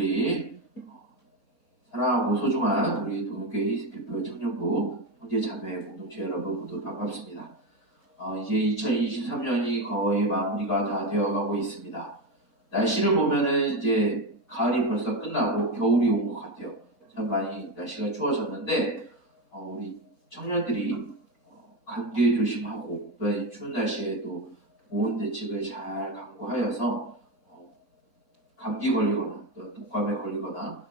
우리 사랑하고 소중한 우리 동교회 히스피플 청년부 형제 자매 공동체 여러분 모두 반갑습니다. 이제 2023년이 거의 마무리가 다 되어가고 있습니다. 날씨를 보면은 이제 가을이 벌써 끝나고 겨울이 온 것 같아요. 참 많이 날씨가 추워졌는데 우리 청년들이 감기에 조심하고 또 추운 날씨에도 보온 대책을 잘 강구하여서 감기 걸리거나 또 독감에 걸리거나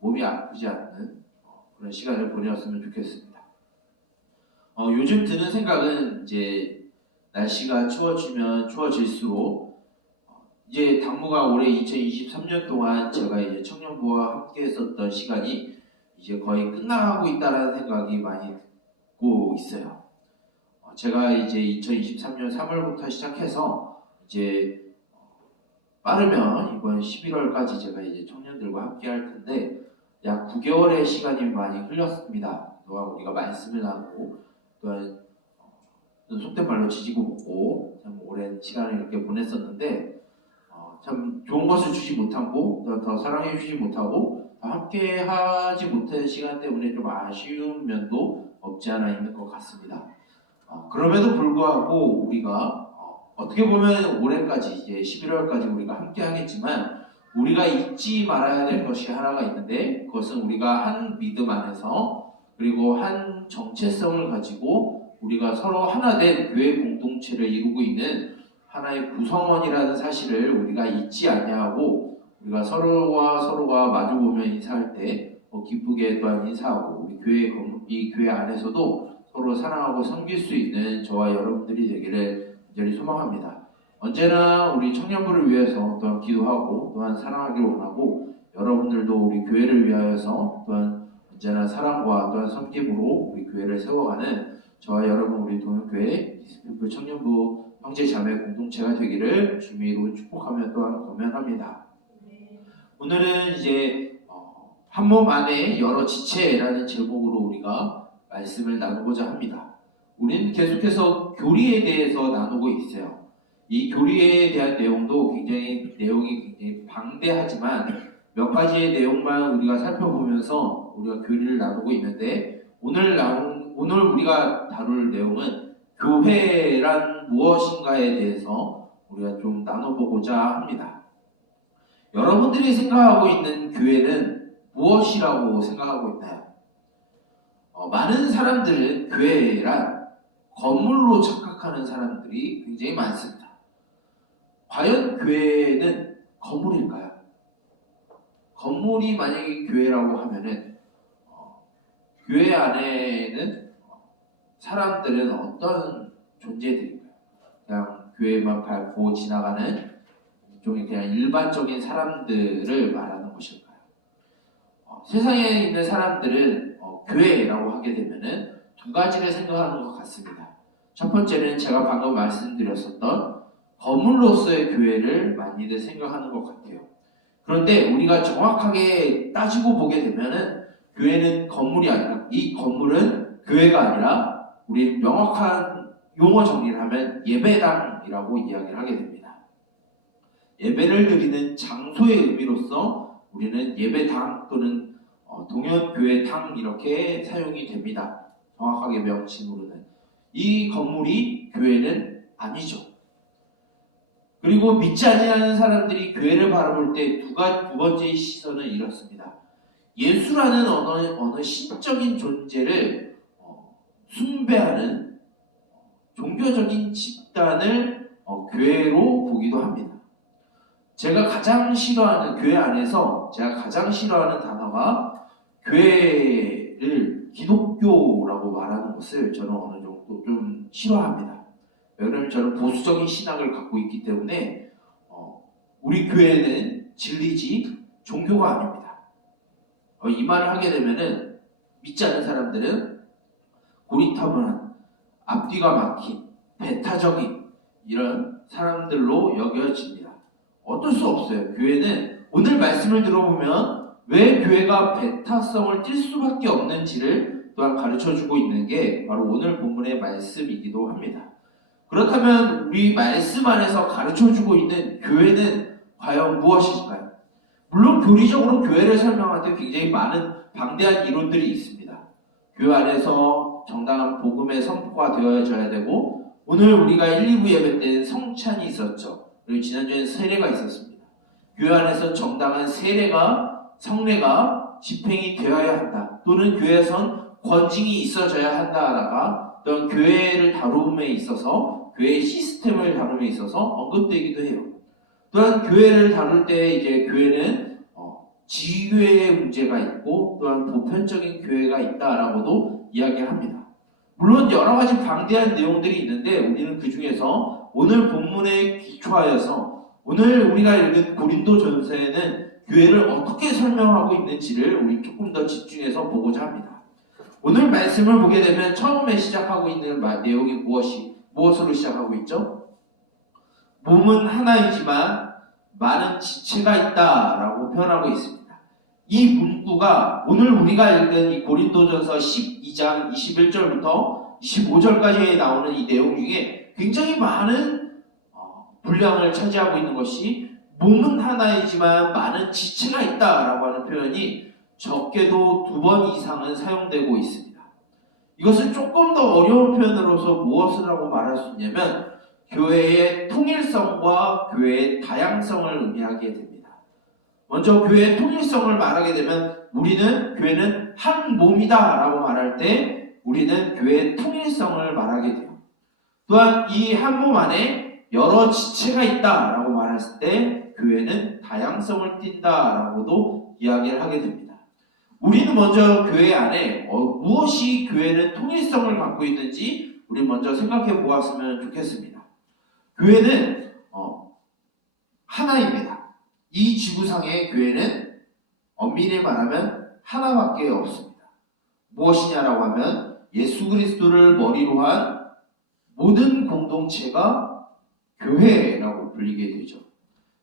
몸이 아프지 않는 그런 시간을 보내었으면 좋겠습니다. 요즘 드는 생각은 이제 날씨가 추워지면 추워질수록 이제 당무가 올해 2023년 동안 제가 이제 청년부와 함께 했었던 시간이 이제 거의 끝나가고 있다는 생각이 많이 듣고 있어요. 제가 이제 2023년 3월부터 시작해서 이제 빠르면 이번 11월까지 제가 이제 청년들과 함께 할 텐데 약 9개월의 시간이 많이 흘렸습니다. 또한 우리가 말씀을 나누고 또한 속된 말로 지지고 볶고 참 오랜 시간을 이렇게 보냈었는데 참 좋은 것을 주지 못하고 더 사랑해 주지 못하고 더 함께 하지 못한 시간 때문에 좀 아쉬운 면도 없지 않아 있는 것 같습니다. 그럼에도 불구하고 우리가 어떻게 보면 올해까지 이제 11월까지 우리가 함께 하겠지만 우리가 잊지 말아야 될 것이 하나가 있는데 그것은 우리가 한 믿음 안에서 그리고 한 정체성을 가지고 우리가 서로 하나 된 교회 공동체를 이루고 있는 하나의 구성원이라는 사실을 우리가 잊지 아니하고 우리가 서로가 마주보면 인사할 때 기쁘게 또한 인사하고 우리 이 교회 안에서도 서로 사랑하고 섬길 수 있는 저와 여러분들이 되기를 간절히 소망합니다. 언제나 우리 청년부를 위해서 또한 기도하고 또한 사랑하기를 원하고 여러분들도 우리 교회를 위하여서 또한 언제나 사랑과 또한 섬김으로 우리 교회를 세워가는 저와 여러분 우리 동역교회 히스피플 청년부 형제 자매 공동체가 되기를 주님으로 축복하며 또한 권면합니다. 오늘은 이제 한 몸 안에 여러 지체라는 제목으로 우리가 말씀을 나누고자 합니다. 우리는 계속해서 교리에 대해서 나누고 있어요. 이 교리에 대한 내용도 내용이 굉장히 방대하지만 몇 가지의 내용만 우리가 살펴보면서 우리가 교리를 나누고 있는데 오늘 우리가 다룰 내용은 교회란 무엇인가에 대해서 우리가 좀 나눠보고자 합니다. 여러분들이 생각하고 있는 교회는 무엇이라고 생각하고 있나요? 많은 사람들은 교회란 건물로 착각하는 사람들이 굉장히 많습니다. 과연 교회는 건물일까요? 건물이 만약에 교회라고 하면은 교회 안에는 사람들은 어떤 존재들일까요? 그냥 교회만 밟고 지나가는 일종의 그냥 일반적인 사람들을 말하는 것일까요? 세상에 있는 사람들은 교회라고 하게 되면은 두 가지를 생각하는 것 같습니다. 첫 번째는 제가 방금 말씀드렸었던 건물로서의 교회를 많이들 생각하는 것 같아요. 그런데 우리가 정확하게 따지고 보게 되면은 교회는 건물이 아니라 이 건물은 교회가 아니라 우리 명확한 용어 정리를 하면 예배당이라고 이야기를 하게 됩니다. 예배를 드리는 장소의 의미로서 우리는 예배당 또는 동현교회당 이렇게 사용이 됩니다. 정확하게 명칭으로는. 이 건물이 교회는 아니죠. 그리고 믿지 아니하는 사람들이 교회를 바라볼 때 두 번째의 시선은 이렇습니다. 예수라는 어느 신적인 존재를 숭배하는 종교적인 집단을 교회로 보기도 합니다. 제가 가장 싫어하는 교회 안에서 제가 가장 싫어하는 단어가 교회를 기독교라고 말하는 것을 저는 어느 정도 좀 싫어합니다. 왜냐하면 저는 보수적인 신학을 갖고 있기 때문에 우리 교회는 진리지 종교가 아닙니다. 이 말을 하게 되면은 믿지 않는 사람들은 고리타분한 앞뒤가 막힌 배타적인 이런 사람들로 여겨집니다. 어쩔 수 없어요. 교회는 오늘 말씀을 들어보면 왜 교회가 배타성을 띨 수밖에 없는지를 또한 가르쳐주고 있는 게 바로 오늘 본문의 말씀이기도 합니다. 그렇다면 우리 말씀 안에서 가르쳐주고 있는 교회는 과연 무엇일까요? 물론 교리적으로 교회를 설명할 때 굉장히 많은 방대한 이론들이 있습니다. 교회 안에서 정당한 복음의 선포가 되어져야 되고, 오늘 우리가 1, 2부 예배 때는 성찬이 있었죠. 그리고 지난주에는 세례가 있었습니다. 교회 안에서 정당한 성례가 집행이 되어야 한다. 또는 교회에선 권징이 있어져야 한다라가 또한 교회를 다룸에 있어서 교회의 시스템을 다룸에 있어서 언급되기도 해요. 또한 교회를 다룰 때 이제 교회는 지교회의 문제가 있고 또한 보편적인 교회가 있다라고도 이야기합니다. 물론 여러 가지 방대한 내용들이 있는데 우리는 그 중에서 오늘 본문에 기초하여서 오늘 우리가 읽은 고린도전서에는 교회를 어떻게 설명하고 있는지를 우리 조금 더 집중해서 보고자 합니다. 오늘 말씀을 보게 되면 처음에 시작하고 있는 내용이 무엇으로 시작하고 있죠? 몸은 하나이지만 많은 지체가 있다라고 표현하고 있습니다. 이 문구가 오늘 우리가 읽은 이 고린도전서 12장 21절부터 25절까지 나오는 이 내용 중에 굉장히 많은 분량을 차지하고 있는 것이 몸은 하나이지만 많은 지체가 있다라고 하는 표현이 적게도 2번 이상은 사용되고 있습니다. 이것을 조금 더 어려운 표현으로서 무엇이라고 말할 수 있냐면 교회의 통일성과 교회의 다양성을 의미하게 됩니다. 먼저 교회의 통일성을 말하게 되면 교회는 한 몸이다 라고 말할 때 우리는 교회의 통일성을 말하게 돼요. 또한 이 한 몸 안에 여러 지체가 있다 라고 말했을 때 교회는 다양성을 띈다 라고도 이야기를 하게 됩니다. 우리는 먼저 교회 안에 무엇이 교회는 통일성을 갖고 있는지 우리 먼저 생각해 보았으면 좋겠습니다. 교회는 하나입니다. 이 지구상의 교회는 엄밀히 말하면 하나밖에 없습니다. 무엇이냐라고 하면 예수 그리스도를 머리로 한 모든 공동체가 교회라고 불리게 되죠.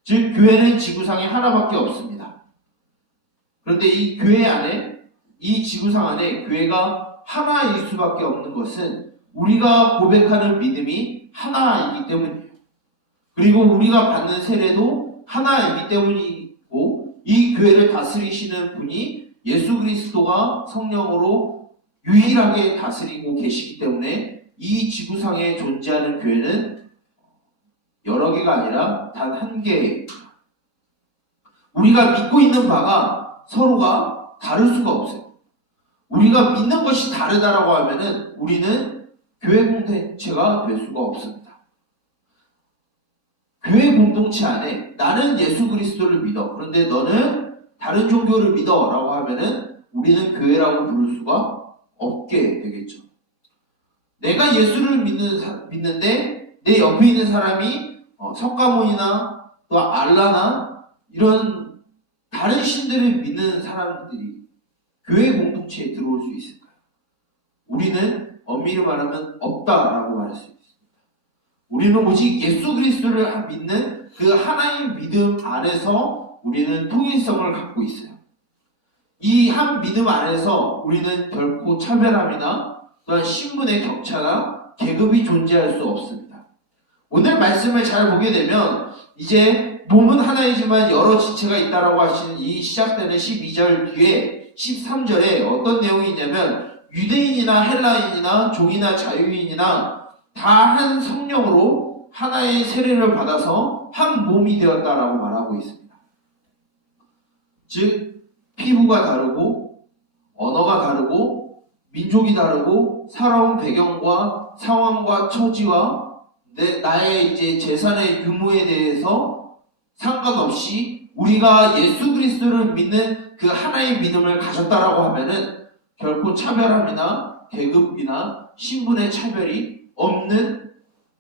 즉 교회는 지구상에 하나밖에 없습니다. 그런데 이 교회 안에, 이 지구상 안에 교회가 하나일 수밖에 없는 것은 우리가 고백하는 믿음이 하나이기 때문이에요. 그리고 우리가 받는 세례도 하나이기 때문이고, 이 교회를 다스리시는 분이 예수 그리스도가 성령으로 유일하게 다스리고 계시기 때문에 이 지구상에 존재하는 교회는 여러 개가 아니라 단 한 개입니다. 우리가 믿고 있는 바가 서로가 다를 수가 없어요. 우리가 믿는 것이 다르다라고 하면은 우리는 교회 공동체가 될 수가 없습니다. 교회 공동체 안에 나는 예수 그리스도를 믿어, 그런데 너는 다른 종교를 믿어 라고 하면은 우리는 교회라고 부를 수가 없게 되겠죠. 내가 예수를 믿는데 내 옆에 있는 사람이 석가모니나 또 알라나 이런 다른 신들을 믿는 사람들이 교회 공동체에 들어올 수 있을까요? 우리는 엄밀히 말하면 없다라고 말할 수 있습니다. 우리는 오직 예수 그리스도를 믿는 그 하나의 믿음 안에서 우리는 통일성을 갖고 있어요. 이 한 믿음 안에서 우리는 결코 차별함이나 또한 신분의 격차나 계급이 존재할 수 없습니다. 오늘 말씀을 잘 보게 되면 이제 몸은 하나이지만 여러 지체가 있다라고 하시는 이 시작되는 12절 뒤에 13절에 어떤 내용이 있냐면 유대인이나 헬라인이나 종이나 자유인이나 다 한 성령으로 하나의 세례를 받아서 한 몸이 되었다라고 말하고 있습니다. 즉 피부가 다르고 언어가 다르고 민족이 다르고 살아온 배경과 상황과 처지와 나의 이제 재산의 유무에 대해서 상관없이 우리가 예수 그리스도를 믿는 그 하나의 믿음을 가졌다라고 하면은 결코 차별함이나 계급이나 신분의 차별이 없는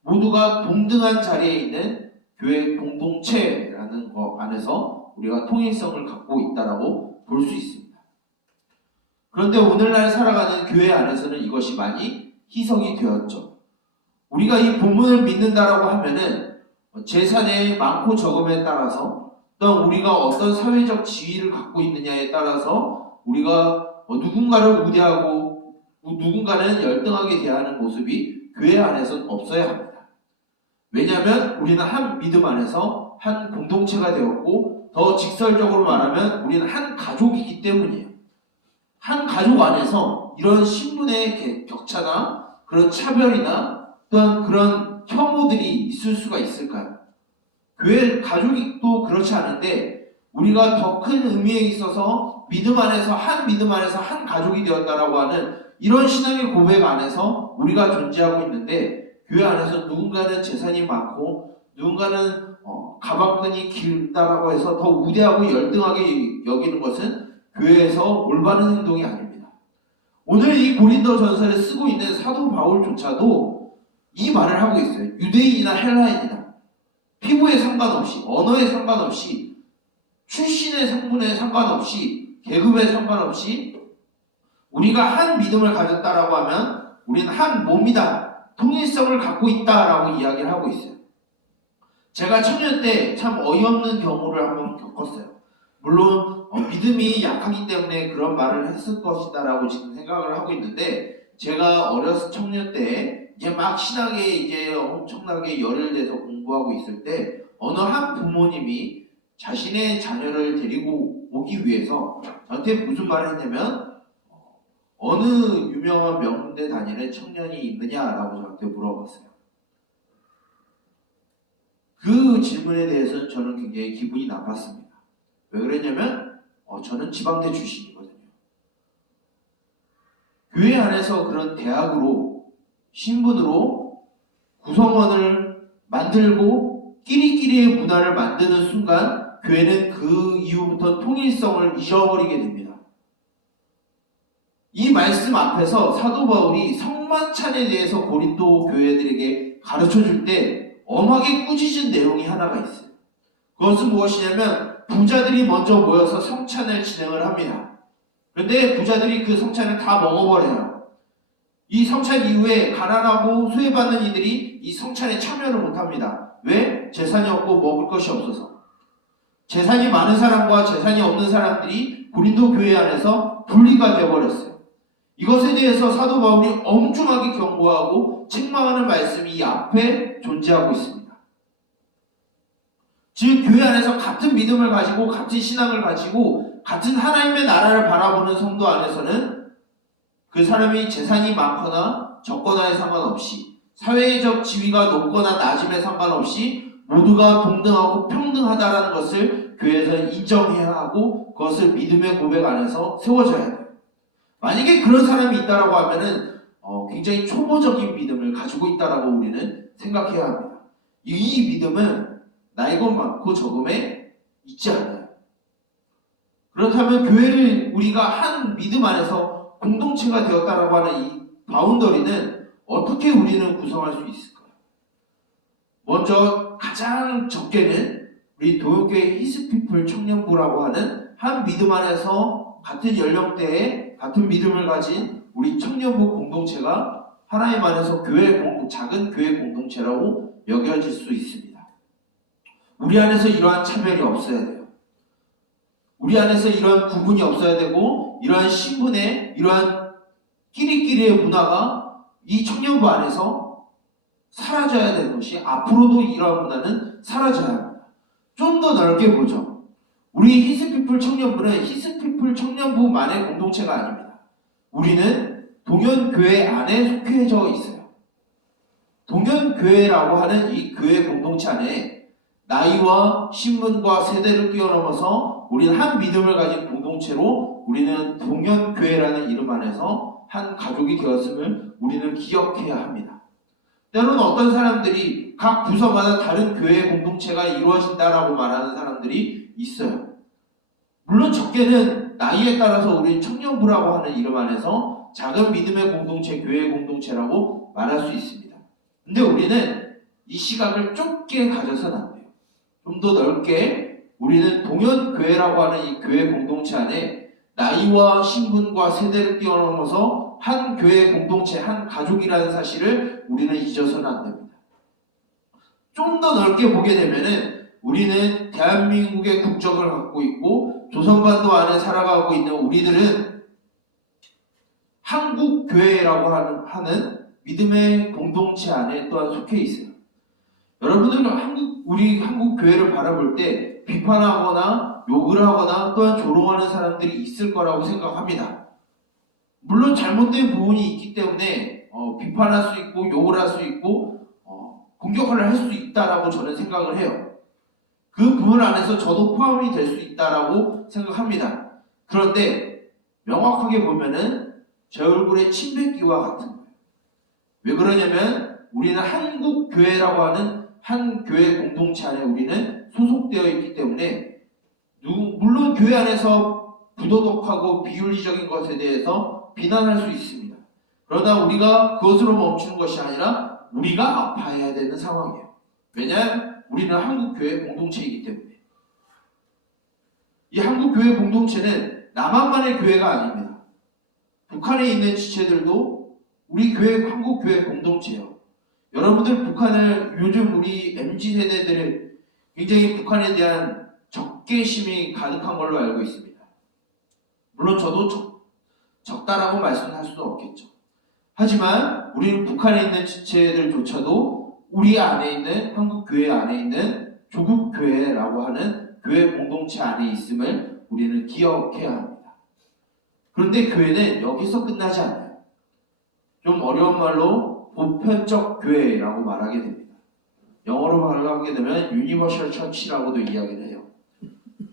모두가 동등한 자리에 있는 교회 공동체라는 것 안에서 우리가 통일성을 갖고 있다라고 볼 수 있습니다. 그런데 오늘날 살아가는 교회 안에서는 이것이 많이 희석이 되었죠. 우리가 이 본문을 믿는다라고 하면은 재산의 많고 적음에 따라서 또 우리가 어떤 사회적 지위를 갖고 있느냐에 따라서 우리가 누군가를 우대하고 누군가는 열등하게 대하는 모습이 교회 안에서는 없어야 합니다. 왜냐하면 우리는 한 믿음 안에서 한 공동체가 되었고 더 직설적으로 말하면 우리는 한 가족이기 때문이에요. 한 가족 안에서 이런 신분의 격차나 그런 차별이나 또한 그런 혐오들이 있을 수가 있을까요? 교회 가족이 또 그렇지 않은데 우리가 더 큰 의미에 있어서 믿음 안에서 한 가족이 되었다라고 하는 이런 신앙의 고백 안에서 우리가 존재하고 있는데 교회 안에서 누군가는 재산이 많고 누군가는 가방끈이 길다라고 해서 더 우대하고 열등하게 여기는 것은 교회에서 올바른 행동이 아닙니다. 오늘 이 고린도 전서를 쓰고 있는 사도 바울조차도 이 말을 하고 있어요. 유대인이나 헬라인이나 피부에 상관없이, 언어에 상관없이, 출신의 성분에 상관없이, 계급에 상관없이 우리가 한 믿음을 가졌다라고 하면 우리는 한 몸이다, 통일성을 갖고 있다라고 이야기를 하고 있어요. 제가 청년 때 참 어이없는 경우를 한번 겪었어요. 물론 믿음이 약하기 때문에 그런 말을 했을 것이다라고 지금 생각을 하고 있는데 제가 어렸을 청년 때 이제 막 신학에 이제 엄청나게 열을 내서 공부하고 있을 때 어느 한 부모님이 자신의 자녀를 데리고 오기 위해서 저한테 무슨 말을 했냐면 어느 유명한 명문대 다니는 청년이 있느냐라고 저한테 물어봤어요. 그 질문에 대해서는 저는 굉장히 기분이 나빴습니다. 왜 그랬냐면 저는 지방대 출신이거든요. 교회 안에서 그런 대학으로 신분으로 구성원을 만들고 끼리끼리의 문화를 만드는 순간 교회는 그 이후부터 통일성을 잃어버리게 됩니다. 이 말씀 앞에서 사도 바울이 성만찬에 대해서 고린도 교회들에게 가르쳐줄 때 엄하게 꾸짖은 내용이 하나가 있어요. 그것은 무엇이냐면 부자들이 먼저 모여서 성찬을 진행을 합니다. 그런데 부자들이 그 성찬을 다 먹어버려요. 이 성찬 이후에 가난하고 소외받는 이들이 이 성찬에 참여를 못합니다. 왜? 재산이 없고 먹을 것이 없어서. 재산이 많은 사람과 재산이 없는 사람들이 고린도 교회 안에서 분리가 되어버렸어요. 이것에 대해서 사도 바울이 엄중하게 경고하고 책망하는 말씀이 이 앞에 존재하고 있습니다. 즉 교회 안에서 같은 믿음을 가지고 같은 신앙을 가지고 같은 하나님의 나라를 바라보는 성도 안에서는 그 사람이 재산이 많거나 적거나에 상관없이 사회적 지위가 높거나 낮음에 상관없이 모두가 동등하고 평등하다라는 것을 교회에서 인정해야 하고 그것을 믿음의 고백 안에서 세워져야 돼요. 만약에 그런 사람이 있다라고 하면은 굉장히 초보적인 믿음을 가지고 있다라고 우리는 생각해야 합니다. 이 믿음은 나이 것 많고 적음에 있지 않아요. 그렇다면 교회를 우리가 한 믿음 안에서 공동체가 되었다라고 하는 이 바운더리는 어떻게 우리는 구성할 수 있을까요? 먼저 가장 적게는 우리 도요교회 히스피플 청년부라고 하는 한 믿음 안에서 같은 연령대에 같은 믿음을 가진 우리 청년부 공동체가 하나님 안에서 작은 교회 공동체라고 여겨질 수 있습니다. 우리 안에서 이러한 차별이 없어야 돼요. 우리 안에서 이러한 구분이 없어야 되고 이러한 신분의 이러한 끼리끼리의 문화가 이 청년부 안에서 사라져야 되는 것이 앞으로도 이러한 문화는 사라져야 합니다. 좀 더 넓게 보죠. 우리 히스피플 청년부는 히스피플 청년부만의 공동체가 아닙니다. 우리는 동현교회 안에 속해져 있어요. 동현교회라고 하는 이 교회 공동체 안에 나이와 신분과 세대를 뛰어넘어서 우리는 한 믿음을 가진 공동체로 우리는 동현교회라는 이름 안에서 한 가족이 되었음을 우리는 기억해야 합니다. 때로는 어떤 사람들이 각 부서마다 다른 교회 공동체가 이루어진다라고 말하는 사람들이 있어요. 물론 적게는 나이에 따라서 우리 청년부라고 하는 이름 안에서 작은 믿음의 공동체, 교회 공동체라고 말할 수 있습니다. 근데 우리는 이 시각을 좁게 가져서는 안 돼요. 좀 더 넓게 우리는 동현교회라고 하는 이 교회 공동체 안에 나이와 신분과 세대를 뛰어넘어서 한 교회 공동체, 한 가족이라는 사실을 우리는 잊어서는 안 됩니다. 좀 더 넓게 보게 되면은 우리는 대한민국의 국적을 갖고 있고 조선반도 안에 살아가고 있는 우리들은 한국교회라고 하는 믿음의 공동체 안에 또한 속해 있어요. 여러분들은 우리 한국교회를 바라볼 때 교회에 비판하거나 욕을 하거나 또한 조롱하는 사람들이 있을 거라고 생각합니다. 물론 잘못된 부분이 있기 때문에 비판할 수 있고 욕을 할 수 있고 공격을 할 수 있다라고 저는 생각을 해요. 그 부분 안에서 저도 포함이 될 수 있다라고 생각합니다. 그런데 명확하게 보면은 제 얼굴에 침 뱉기와 같은 거예요. 왜 그러냐면 우리는 한국 교회라고 하는 한 교회 공동체 안에 우리는 소속되어 있기 때문에 물론 교회 안에서 부도덕하고 비윤리적인 것에 대해서 비난할 수 있습니다. 그러나 우리가 그것으로 멈추는 것이 아니라 우리가 아파해야 되는 상황이에요. 왜냐하면 우리는 한국 교회 공동체이기 때문에. 이 한국 교회 공동체는 남한만의 교회가 아닙니다. 북한에 있는 지체들도 우리 교회 한국 교회 공동체예요. 여러분들 북한을 요즘 우리 MZ 세대들은 굉장히 북한에 대한 적개심이 가득한 걸로 알고 있습니다. 물론 저도 적다라고 말씀할 수도 없겠죠. 하지만 우리는 북한에 있는 지체들조차도 우리 안에 있는 한국 교회 안에 있는 조국 교회라고 하는 교회 공동체 안에 있음을 우리는 기억해야 합니다. 그런데 교회는 여기서 끝나지 않아요. 좀 어려운 말로 보편적 교회라고 말하게 됩니다. 영어로 말하게 되면 유니버셜 처치라고도 이야기를 해요.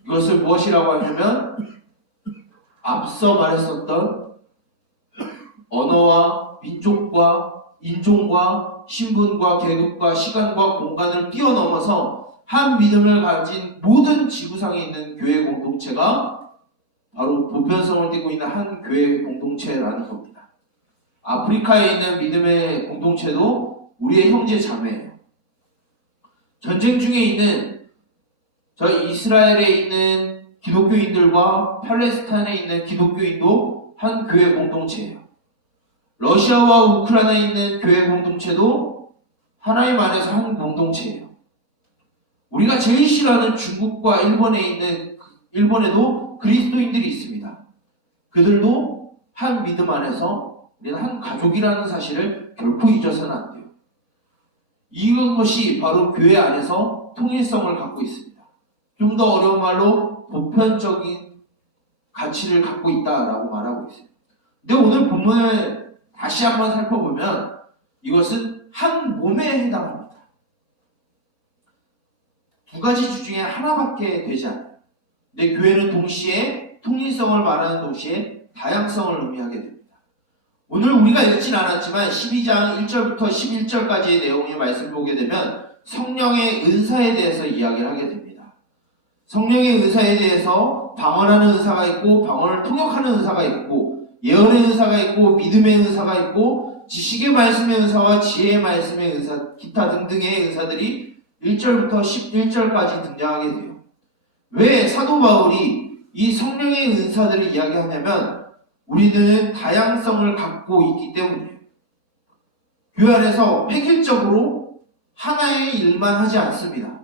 이것을 무엇이라고 하냐면 앞서 말했었던 언어와 민족과 인종과 신분과 계급과 시간과 공간을 뛰어넘어서 한 믿음을 가진 모든 지구상에 있는 교회 공동체가 바로 보편성을 띠고 있는 한 교회 공동체라는 겁니다. 아프리카에 있는 믿음의 공동체도 우리의 형제 자매예요. 전쟁 중에 있는 저희 이스라엘에 있는 기독교인들과 팔레스타인에 있는 기독교인도 한 교회 공동체예요. 러시아와 우크라이나에 있는 교회 공동체도 하나님 안에서 한 공동체예요. 우리가 제일 싫어하는 중국과 일본에도 그리스도인들이 있습니다. 그들도 한 믿음 안에서 우리는 한 가족이라는 사실을 결코 잊어서는 안 돼요. 이것이 바로 교회 안에서 통일성을 갖고 있습니다. 좀 더 어려운 말로 보편적인 가치를 갖고 있다라고 말하고 있어요. 근데 오늘 본문을 다시 한번 살펴보면 이것은 한 몸에 해당합니다. 두 가지 주 중에 하나밖에 되지 않아요. 근데 교회는 동시에 통일성을 말하는 동시에 다양성을 의미하게 됩니다. 오늘 우리가 읽진 않았지만 12장 1절부터 11절까지의 내용의 말씀을 보게 되면 성령의 은사에 대해서 이야기를 하게 됩니다. 성령의 은사에 대해서 방언하는 은사가 있고 방언을 통역하는 은사가 있고 예언의 은사가 있고 믿음의 은사가 있고 지식의 말씀의 은사와 지혜의 말씀의 은사 기타 등등의 은사들이 1절부터 11절까지 등장하게 돼요. 왜 사도 바울이 이 성령의 은사들을 이야기하냐면 우리는 다양성을 갖고 있기 때문이에요. 교회 안에서 획일적으로 하나의 일만 하지 않습니다.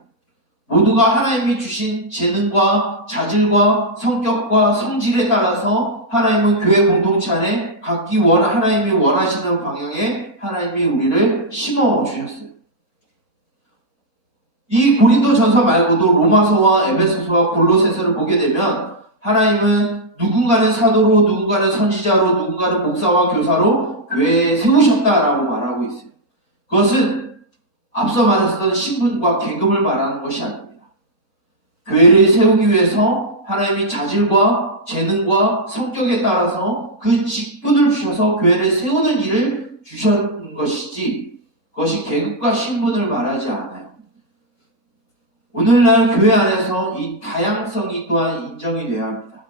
모두가 하나님이 주신 재능과 자질과 성격과 성질에 따라서 하나님은 교회 공동체 안에 각기 하나님이 원하시는 방향에 하나님이 우리를 심어주셨어요. 이 고린도전서 말고도 로마서와 에베소서와 골로새서를 보게 되면 하나님은 누군가는 사도로 누군가는 선지자로 누군가는 목사와 교사로 교회에 세우셨다라고 말하고 있어요. 그것은 앞서 말했던 신분과 계급을 말하는 것이 아닙니다. 교회를 세우기 위해서 하나님이 자질과 재능과 성격에 따라서 그 직분을 주셔서 교회를 세우는 일을 주셨는 것이지 그것이 계급과 신분을 말하지 않아요. 오늘날 교회 안에서 이 다양성이 또한 인정이 돼야 합니다.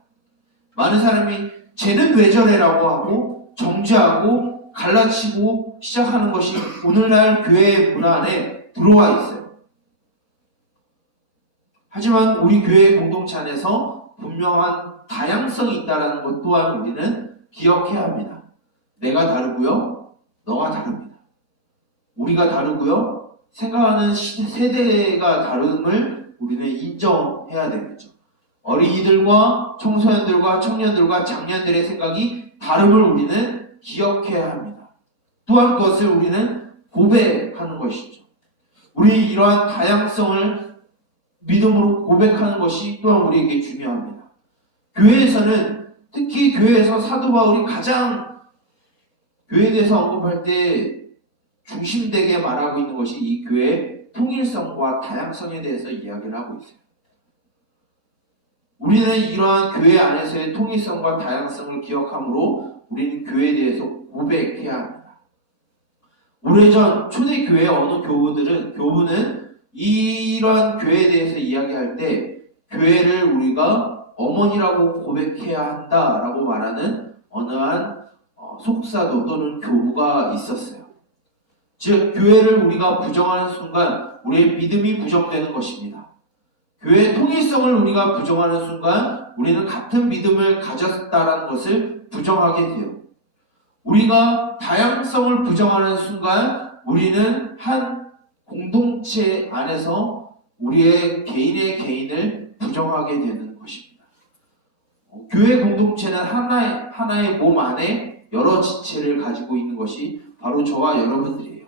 많은 사람이 쟤는 왜 저래라고 하고 정죄하고 갈라치고 시작하는 것이 오늘날 교회의 문화 안에 들어와 있어요. 하지만 우리 교회 공동체 안에서 분명한 다양성이 있다는 것 또한 우리는 기억해야 합니다. 내가 다르고요, 너가 다릅니다. 우리가 다르고요, 생각하는 세대가 다름을 우리는 인정해야 되겠죠. 어린이들과 청소년들과 청년들과 장년들의 생각이 다름을 우리는 기억해야 합니다. 또한 그것을 우리는 고백하는 것이죠. 우리 이러한 다양성을 믿음으로 고백하는 것이 또한 우리에게 중요합니다. 교회에서는, 특히 교회에서 사도 바울이 가장 교회에 대해서 언급할 때 중심되게 말하고 있는 것이 이 교회의 통일성과 다양성에 대해서 이야기를 하고 있어요. 우리는 이러한 교회 안에서의 통일성과 다양성을 기억하므로 우리는 교회에 대해서 고백해야 합니다. 오래전 초대교회 어느 교부는 이러한 교회에 대해서 이야기할 때 교회를 우리가 어머니라고 고백해야 한다라고 말하는 어느 한 속사도 또는 교부가 있었어요. 즉 교회를 우리가 부정하는 순간 우리의 믿음이 부정되는 것입니다. 교회의 통일성을 우리가 부정하는 순간 우리는 같은 믿음을 가졌다라는 것을 부정하게 돼요. 우리가 다양성을 부정하는 순간 우리는 한 공동체 안에서 우리의 개인의 개인을 부정하게 되는 것입니다. 교회 공동체는 하나의 몸 안에 여러 지체를 가지고 있는 것이 바로 저와 여러분들이에요.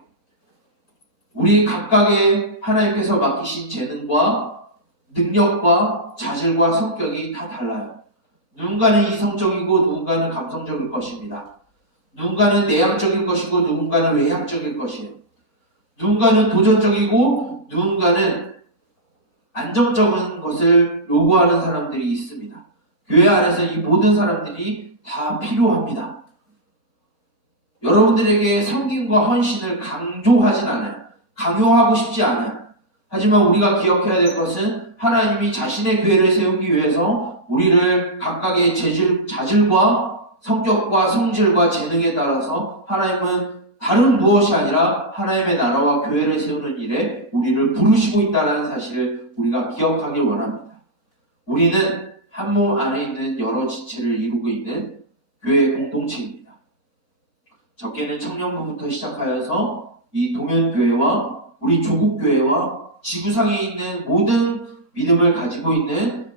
우리 각각의 하나님께서 맡기신 재능과 능력과 자질과 성격이 다 달라요. 누군가는 이성적이고 누군가는 감성적일 것입니다. 누군가는 내향적일 것이고 누군가는 외향적일 것이에요. 누군가는 도전적이고 누군가는 안정적인 것을 요구하는 사람들이 있습니다. 교회 안에서 이 모든 사람들이 다 필요합니다. 여러분들에게 섬김과 헌신을 강조하진 않아요. 강요하고 싶지 않아요. 하지만 우리가 기억해야 될 것은 하나님이 자신의 교회를 세우기 위해서 우리를 각각의 자질과 성격과 성질과 재능에 따라서 하나님은 다른 무엇이 아니라 하나님의 나라와 교회를 세우는 일에 우리를 부르시고 있다는 사실을 우리가 기억하길 원합니다. 우리는 한 몸 안에 있는 여러 지체를 이루고 있는 교회의 공동체입니다. 적게는 청년부부터 시작하여서 이 동현교회와 우리 조국교회와 지구상에 있는 모든 믿음을 가지고 있는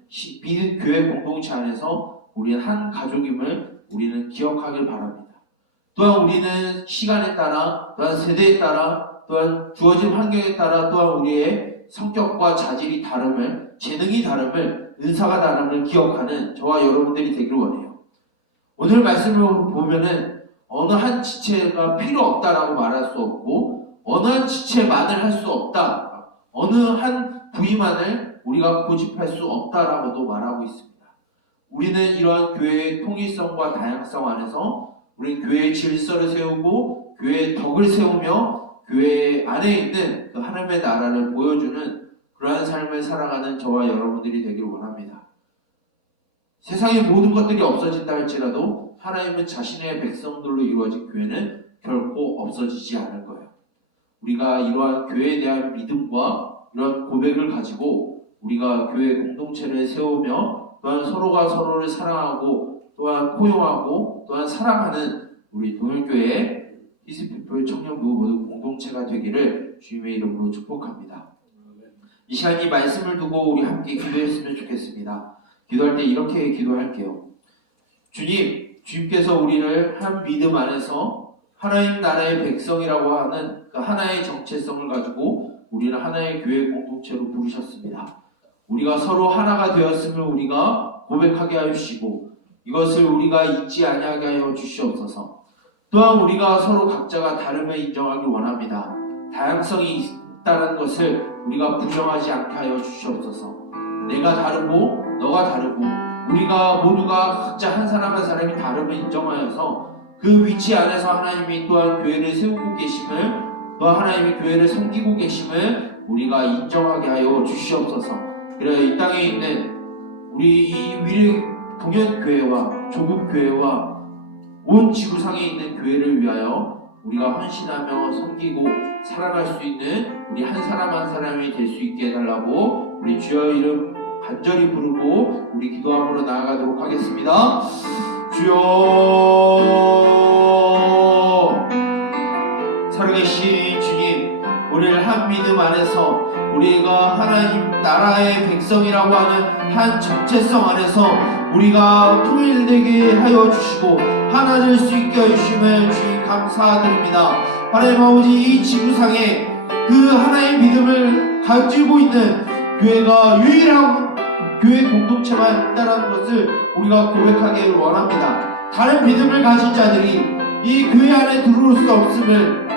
교회 공동체 안에서 우리는 한 가족임을 우리는 기억하길 바랍니다. 또한 우리는 시간에 따라, 또한 세대에 따라, 또한 주어진 환경에 따라 또한 우리의 성격과 자질이 다름을, 재능이 다름을, 은사가 다름을 기억하는 저와 여러분들이 되길 원해요. 오늘 말씀을 보면은 어느 한 지체가 필요 없다라고 말할 수 없고 어느 한 지체만을 할 수 없다. 어느 한 부위만을 우리가 고집할 수 없다라고도 말하고 있습니다. 우리는 이러한 교회의 통일성과 다양성 안에서 우리 교회의 질서를 세우고 교회의 덕을 세우며 교회 안에 있는 그 하나님의 나라를 보여주는 그러한 삶을 살아가는 저와 여러분들이 되길 원합니다. 세상의 모든 것들이 없어진다 할지라도 하나님은 자신의 백성들로 이루어진 교회는 결코 없어지지 않을 거예요. 우리가 이러한 교회에 대한 믿음과 이러한 고백을 가지고 우리가 교회 공동체를 세우며 또한 서로가 서로를 사랑하고 또한 포용하고 또한 사랑하는 우리 동일교회 히스피플 청년부 모두 공동체가 되기를 주님의 이름으로 축복합니다. 이 시간 이 말씀을 두고 우리 함께 기도했으면 좋겠습니다. 기도할 때 이렇게 기도할게요. 주님께서 우리를 한 믿음 안에서 하나님 나라의 백성이라고 하는 그 하나의 정체성을 가지고 우리는 하나의 교회 공동체로 부르셨습니다. 우리가 서로 하나가 되었음을 우리가 고백하게 하여 주시고 이것을 우리가 잊지 아니하게 하여 주시옵소서. 또한 우리가 서로 각자가 다름을 인정하기 원합니다. 다양성이 있다는 것을 우리가 부정하지 않게 하여 주시옵소서. 내가 다르고 너가 다르고 우리가 모두가 각자 한 사람 한 사람이 다름을 인정하여서 그 위치 안에서 하나님이 또한 교회를 세우고 계심을 또 하나님이 교회를 섬기고 계심을 우리가 인정하게 하여 주시옵소서. 그래 이 땅에 있는 우리 이 동현교회와 조국교회와 온 지구상에 있는 교회를 위하여 우리가 헌신하며 섬기고 사랑할 수 있는 우리 한 사람 한 사람이 될 수 있게 해달라고 우리 주여 이름 간절히 부르고 우리 기도함으로 나아가도록 하겠습니다. 주여 살아계신 주님, 우리를 한 믿음 안에서 우리가 하나님 나라의 백성이라고 하는 한 정체성 안에서 우리가 통일되게 하여 주시고 하나 될 수 있게 하여 주심을 주님 감사드립니다. 하나님 아버지 이 지구상에 그 하나의 믿음을 가지고 있는 교회가 유일한 교회 공동체만 있다는 것을 우리가 고백하기를 원합니다. 다른 믿음을 가진 자들이 이 교회 안에 들어올 수 없음을,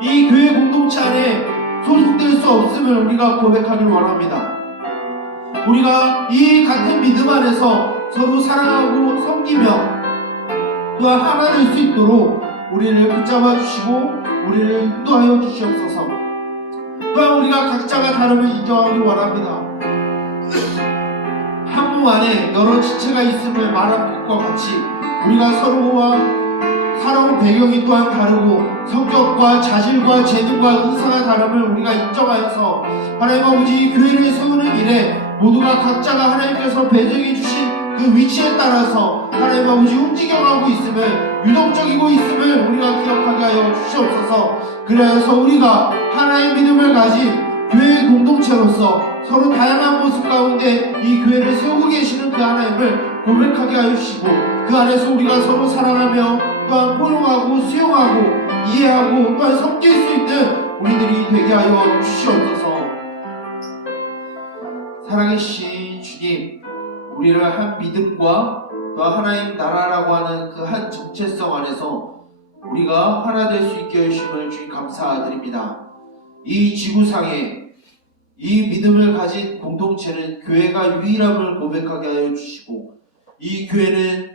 이 교회 공동체 안에 소속될 수 없음을 우리가 고백하기를 원합니다. 우리가 이 같은 믿음 안에서 서로 사랑하고 섬기며 또한 하나 될 수 있도록 우리를 붙잡아 주시고 우리를 인도하여 주시옵소서. 또한 우리가 각자가 다름을 인정하기 원합니다. 한 몸 안에 여러 지체가 있음을 말한 것과 같이 우리가 서로와 살아온 배경이 또한 다르고 성격과 자질과 재능과 은사가 다름을 우리가 인정하여서 하나님 아버지 교회를 세우는 일에 모두가 각자가 하나님께서 배정해 주신 그 위치에 따라서 하나님 아버지 움직여가고 있음을, 유동적이고 있음을 우리가 기억하게 하여 주시옵소서. 그래서 우리가 하나의 믿음을 가진 교회의 공동체로서 서로 다양한 모습 가운데 이 교회를 세우고 계시는 그 하나님을 고백하게 하여 주시고 그 안에서 우리가 서로 사랑하며 또한 포용하고 수용하고 이해하고 또한 섬길 수 있는 우리들이 되게 하여 주시옵소서. 살아계신 주님, 우리를 한 믿음과 또 하나님 나라라고 하는 그 한 정체성 안에서 우리가 하나 될 수 있게 해주심을 주님 감사드립니다. 이 지구상에 이 믿음을 가진 공동체는 교회가 유일함을 고백하게 하여 주시고 이 교회는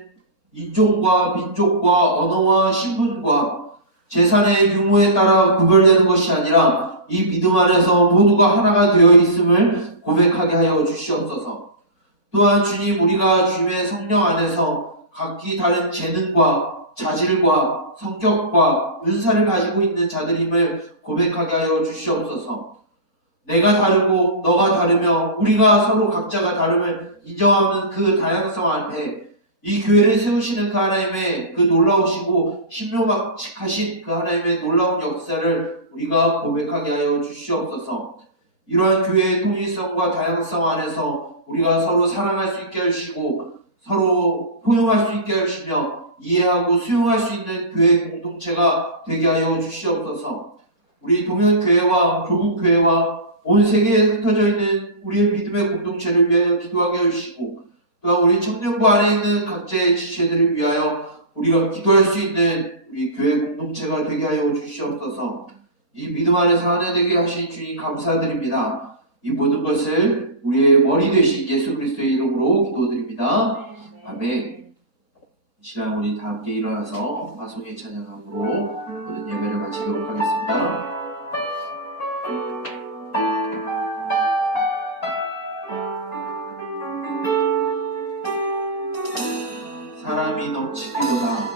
인종과 민족과 언어와 신분과 재산의 유무에 따라 구별되는 것이 아니라 이 믿음 안에서 모두가 하나가 되어 있음을 고백하게 하여 주시옵소서. 또한 주님, 우리가 주님의 성령 안에서 각기 다른 재능과 자질과 성격과 은사를 가지고 있는 자들임을 고백하게 하여 주시옵소서. 내가 다르고 너가 다르며 우리가 서로 각자가 다름을 인정하는 그 다양성 앞에 이 교회를 세우시는 그 하나님의 그 놀라우시고 신묘막측하신 그 하나님의 놀라운 역사를 우리가 고백하게 하여 주시옵소서. 이러한 교회의 통일성과 다양성 안에서 우리가 서로 사랑할 수 있게 하시고 서로 포용할 수 있게 하시며 이해하고 수용할 수 있는 교회 공동체가 되게 하여 주시옵소서. 우리 동현교회와 조국교회와 온 세계에 흩어져 있는 우리의 믿음의 공동체를 위하여 기도하게 해주시고 또한 우리 청년부 안에 있는 각자의 지체들을 위하여 우리가 기도할 수 있는 우리 교회 공동체가 되게 하여 주시옵소서. 이 믿음 안에서 하나 되게 하신 주님 감사드립니다. 이 모든 것을 우리의 머리 되신 예수 그리스도의 이름으로 기도드립니다. 아멘. 이 시간 우리 다 함께 일어나서 마송의 찬양함으로 모든 예배를 마치도록 하겠습니다. 사람이 넘치기보다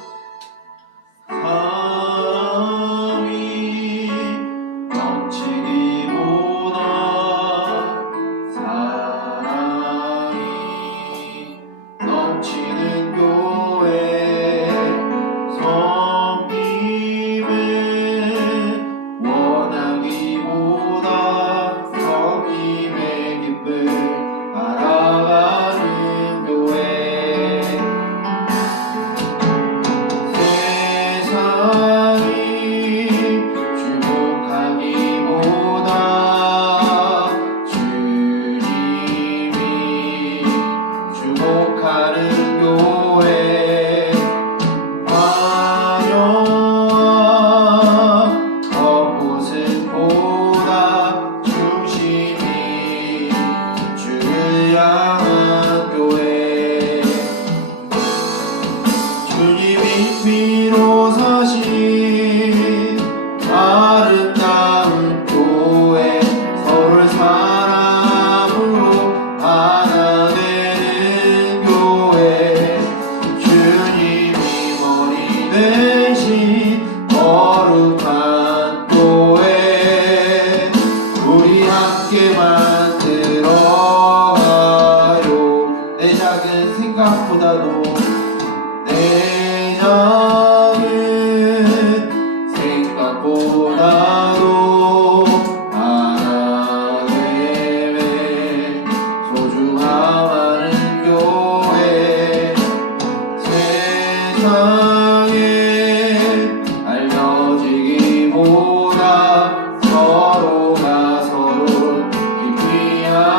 서로가 서로를 기피하는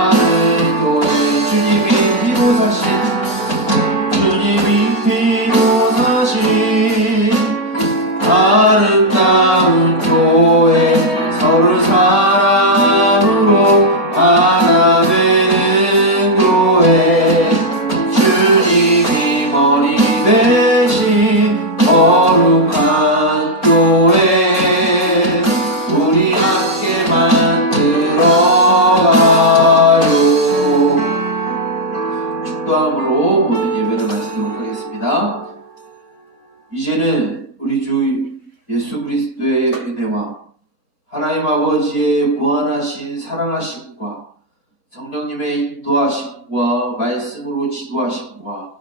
기도함으로 모든 예배를 마치도록 하겠습니다. 이제는 우리 주 예수 그리스도의 은혜와 하나님 아버지의 무한하신 사랑하심과 성령님의 인도하심과 말씀으로 지도하심과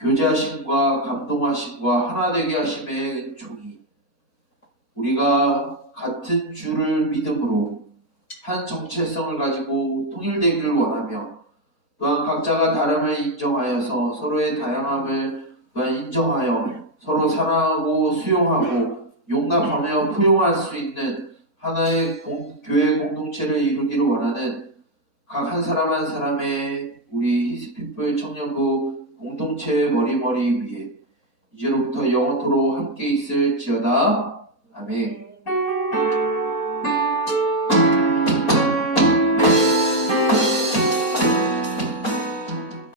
교제하심과 감동하심과 하나 되게 하심의 은총이 우리가 같은 주를 믿음으로 한 정체성을 가지고 통일되기를 원하며 또한 각자가 다름을 인정하여서 서로의 다양함을 또한 인정하여 서로 사랑하고 수용하고 용납하며 포용할 수 있는 하나의 교회 공동체를 이루기를 원하는 각 한 사람 한 사람의 우리 히스피플 청년부 공동체의 머리 위에 이제로부터 영원토록 함께 있을지어다. 아멘.